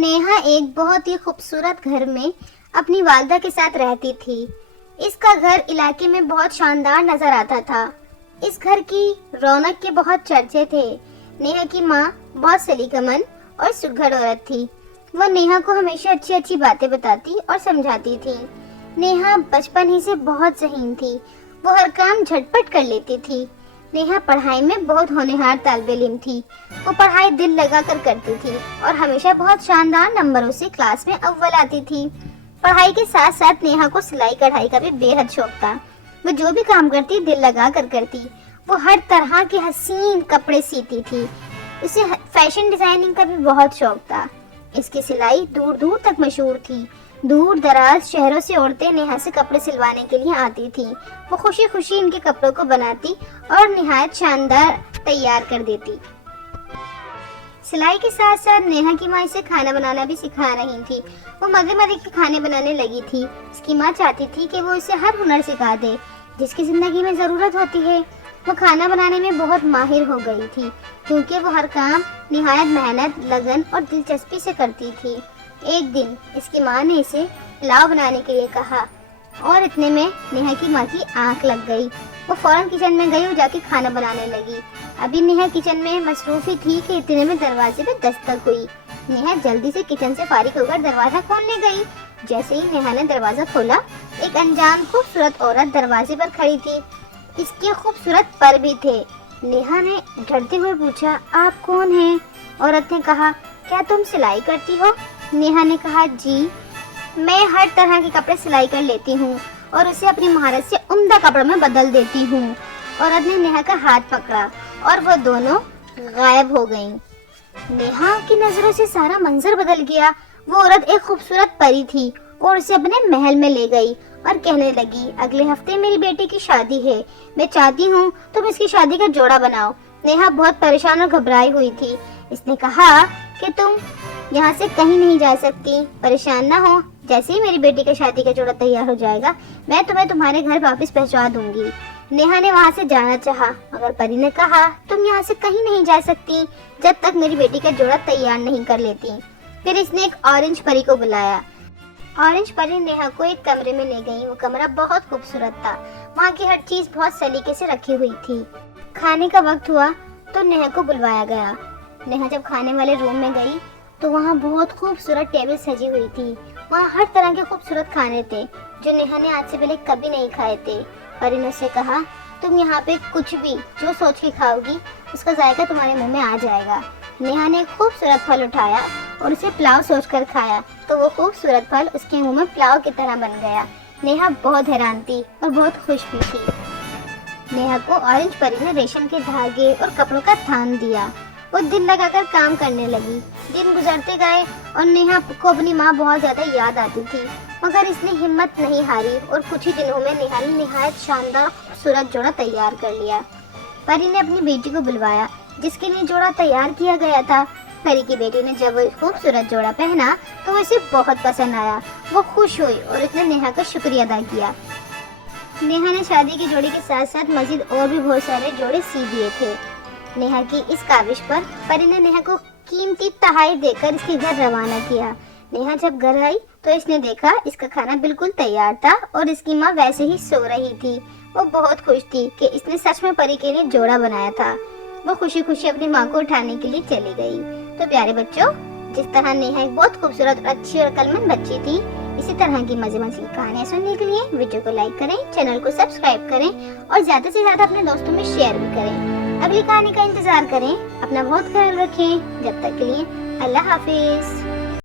نیہا ایک بہت ہی خوبصورت گھر میں اپنی والدہ کے ساتھ رہتی تھی۔ اس کا گھر علاقے میں بہت شاندار نظر آتا تھا۔ اس گھر کی رونق کے بہت چرچے تھے۔ نیہا کی ماں بہت سلیقہ مند اور سگھڑ عورت تھی۔ وہ نیہا کو ہمیشہ اچھی اچھی باتیں بتاتی اور سمجھاتی تھی۔ نیہا بچپن ہی سے بہت ذہین تھی۔ وہ ہر کام جھٹپٹ کر لیتی تھی۔ نیہا پڑھائی میں بہت ہونہار طالب علم تھی۔ وہ پڑھائی دل لگا کر کرتی تھی اور ہمیشہ بہت شاندار نمبروں سے کلاس میں اول آتی تھی۔ پڑھائی کے ساتھ ساتھ نیہا کو سلائی کڑھائی کا بھی بے حد شوق تھا۔ وہ جو بھی کام کرتی دل لگا کر کرتی۔ وہ ہر طرح کے حسین کپڑے سیتی تھی۔ اسے فیشن ڈیزائننگ کا بھی بہت شوق تھا۔ اس کی سلائی دور دور تک مشہور تھی۔ دور دراز شہروں سے عورتیں نیہا سے کپڑے سلوانے کے لیے آتی تھیں۔ وہ خوشی خوشی ان کے کپڑوں کو بناتی اور نہایت شاندار تیار کر دیتی۔ سلائی کے ساتھ ساتھ نیہا کی ماں اسے کھانا بنانا بھی سکھا رہی تھی۔ وہ مزے مزے کے کھانے بنانے لگی تھی۔ اس کی ماں چاہتی تھی کہ وہ اسے ہر ہنر سکھا دے جس کی زندگی میں ضرورت ہوتی ہے۔ وہ کھانا بنانے میں بہت ماہر ہو گئی تھی کیونکہ وہ ہر کام نہایت محنت، لگن اور دلچسپی سے کرتی تھی۔ ایک دن اس کی ماں نے اسے پلاؤ بنانے کے لیے کہا اور اتنے میں نیہا کی ماں کی آنکھ لگ گئی۔ وہ فوراً کچن میں گئی اور جا کے کھانا بنانے لگی۔ ابھی نیہا کچن میں مصروف ہی تھی کہ اتنے میں دروازے پہ دستک ہوئی۔ نیہا جلدی سے کچن سے فارغ ہو کر دروازہ کھولنے گئی۔ جیسے ہی نیہا نے دروازہ کھولا، ایک انجان خوبصورت عورت دروازے پر کھڑی تھی۔ اس کے خوبصورت پر بھی تھے۔ نیہا نے ڈرتے ہوئے پوچھا، آپ کون ہیں؟ عورت نے کہا، کیا تم سلائی کرتی ہو؟ نیہا نے کہا، جی، میں ہر طرح کے کپڑے سلائی کر لیتی ہوں اور اسے اپنی مہارت سے عمدہ کپڑوں میں بدل دیتی ہوں۔ عورت نے نیہا کا ہاتھ پکڑا اور وہ دونوں غائب ہو گئیں۔ نیہا کی نظروں سے سارا منظر بدل گیا۔ وہ عورت ایک خوبصورت پری تھی اور اسے اپنے محل میں لے گئی اور کہنے لگی، اگلے ہفتے میری بیٹی کی شادی ہے، میں چاہتی ہوں تم اس کی شادی کا جوڑا بناؤ۔ نیہا بہت پریشان اور گھبرائی ہوئی تھی۔ اس نے کہا کہ تم یہاں سے کہیں نہیں جا سکتی، پریشان نہ ہو، جیسے ہی میری بیٹی کا شادی کا جوڑا تیار ہو جائے گا میں تمہیں تمہارے گھر واپس پہنچا دوں گی۔ نیہا نے وہاں سے جانا چاہا مگر پری نے کہا، تم یہاں سے کہیں نہیں جا سکتی جب تک میری بیٹی کا جوڑا تیار نہیں کر لیتی۔ پھر اس نے ایک اورنج پری کو بلایا۔ اورنج پری نیہا کو ایک کمرے میں لے گئی۔ وہ کمرہ بہت خوبصورت تھا۔ وہاں کی ہر چیز بہت سلیقے سے رکھی ہوئی تھی۔ کھانے کا وقت ہوا تو نیہا کو بلوایا گیا۔ نیہا جب کھانے والے روم میں گئی تو وہاں بہت خوبصورت ٹیبل سجی ہوئی تھی۔ وہاں ہر طرح کے خوبصورت کھانے تھے جو نیہا نے آج سے پہلے کبھی نہیں کھائے تھے۔ پری نے اسے کہا، تم یہاں پہ کچھ بھی جو سوچ کے کھاؤ گی اس کا ذائقہ تمہارے منہ میں آ جائے گا۔ نیہا نے ایک خوبصورت پھل اٹھایا اور اسے پلاؤ سوچ کر کھایا تو وہ خوبصورت پھل اس کے منہ میں پلاؤ کی طرح بن گیا۔ نیہا بہت حیران تھی اور بہت خوش بھی تھی۔ نیہا کو اورنج پری نے ریشم کے دھاگے اور کپڑوں کا تھان دیا۔ وہ دل لگا کر کام کرنے لگی۔ دن گزرتے گئے اور نیہا کو اپنی ماں بہت زیادہ یاد آتی تھی مگر اس نے ہمت نہیں ہاری اور کچھ ہی دنوں میں نیہا نے نہایت شاندار خوبصورت جوڑا تیار کر لیا۔ پری نے اپنی بیٹی کو بلوایا جس کے لیے جوڑا تیار کیا گیا تھا۔ پری کی بیٹی نے جب وہ خوبصورت جوڑا پہنا تو اسے بہت پسند آیا۔ وہ خوش ہوئی اور اس نے نیہا کا شکریہ ادا کیا۔ نیہا نے شادی کے جوڑے کے ساتھ ساتھ مزید اور بھی بہت سارے جوڑے سی دیے تھے۔ نیہا کی اس کاوش پر پری نے نیہا کو قیمتی تحائف دے کر اس کے گھر روانہ کیا۔ نیہا جب گھر آئی تو اس نے دیکھا اس کا کھانا بالکل تیار تھا اور اس کی ماں ویسے ہی سو رہی تھی۔ وہ بہت خوش تھی کہ اس نے سچ میں پری کے لیے جوڑا بنایا تھا۔ وہ خوشی خوشی اپنی ماں کو اٹھانے کے لیے چلی گئی۔ تو پیارے بچوں، جس طرح نیہا ایک بہت خوبصورت اور اچھی اور عقلمند بچی تھی، اسی طرح کی مزے مزے کہانیاں سننے کے لیے ویڈیو کو لائک کریں، چینل کو سبسکرائب کریں اور زیادہ سے زیادہ اپنے دوستوں میں شیئر بھی کریں۔ اگلی کہانی کا انتظار کریں۔ اپنا بہت خیال رکھیں۔ جب تک کے لیے اللہ حافظ۔